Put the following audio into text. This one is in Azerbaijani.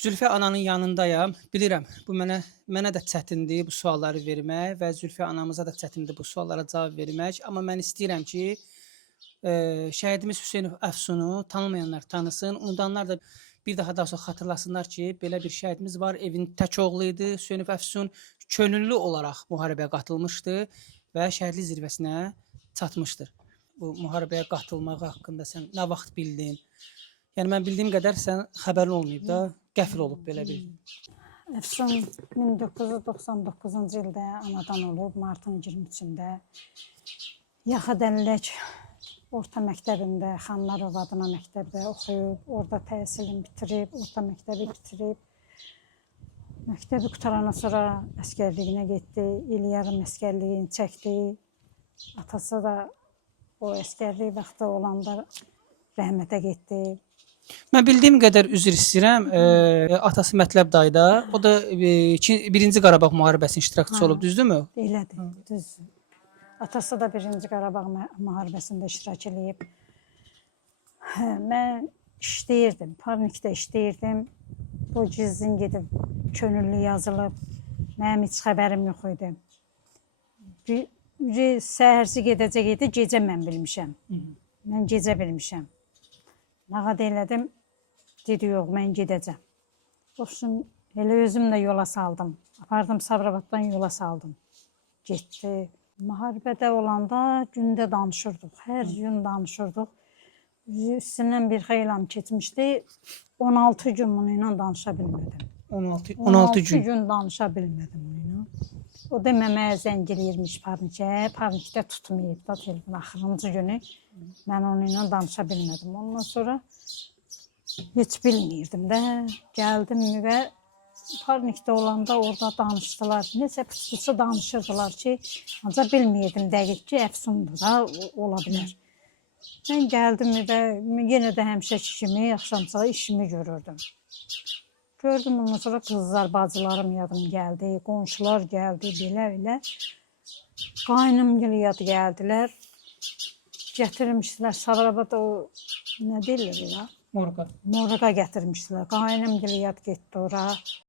Zülfə ananın yanındayam. Bilirəm, bu mənə də çətindir bu sualları vermək və Zülfə anamıza da çətindir bu suallara cavab vermək. Amma mən istəyirəm ki, şəhidimiz Hüseynov Əfsunu tanımayanlar tanısın, unudanlar da bir daha da çox xatırlasınlar ki, belə bir şəhidimiz var. Evin tək oğlu idi. Hüseynov Əfsun könüllü olaraq müharibəyə qatılmışdı və şəhidlik zirvəsinə çatmışdır. Bu müharibəyə qatılmağı haqqında sən nə vaxt bildin? Yəni mən bildiyim qədər sən xəbərin olmayıb da, qəfil olub belə bir. Əfsun 1999-cu ildə anadan olub, martın 23-də. Yaxa Dəlilək orta məktəbində, Xanlarov adına məktəbdə oxuyub, orada təhsilini bitirib, orta məktəbi bitirib. Məktəbi qutarandan sonra əskərliyinə getdi, il yarım əskərliyini çəkdi. Atası da o əskərlik vaxtı olanda rəhmətə getdi. Mən bildiyim qədər üzr istəyirəm, atası Mətləb dayda, o da 1-ci Qarabağ müharibəsinin iştirakçısı olub, düzdürmü? Elədir, düzdür. Atası da 1-ci Qarabağ müharibəsində iştirak edib. Mən işləyirdim, Parnikdə işləyirdim. Bu gizlin gedib, könüllü yazılıb. Mənim heç xəbərim yox idi. Səhərsi gedəcək idi, gecə mən bilmişəm. Mən gecə bilmişəm. Nağad elədim, dedi yox, mən gedəcəm. Olsun, elə özüm də yola saldım. Apardım Sabirabaddan yola saldım. Getdi. Müharibədə olanda gündə danışırdıq, hər gün danışırdıq. Üstündən bir xeylam keçmişdi, 16 gün bununla danışa bilmədim. 16 gün. gün danışa bilmədim onunla. O da məməyə zəng eləyirmiş Parnikə, Parnikdə tutmayıb da telefon axırıncı günü. Mən onunla danışa bilmədim. Ondan sonra heç bilmirdim də. Gəldim və Parnikdə olanda orada danışdılar. Necə pıs-pısı danışırdılar ki, ancaq bilmirdim dəqiq ki, Əfsundur da, ola bilər. Mən gəldim və yenə də həmişəki kimi axşamsa işimi görürdüm. Gördüm, ondan sonra qızlar, bacılarım yadım gəldi, qonşular gəldi, belə. Qaynım yad gəldilər. Gətirmişdilər Sabirabad o, nə deyirlər ya? Morqa. Morqa gətirmişdilər. Qaynım yad getdi ora.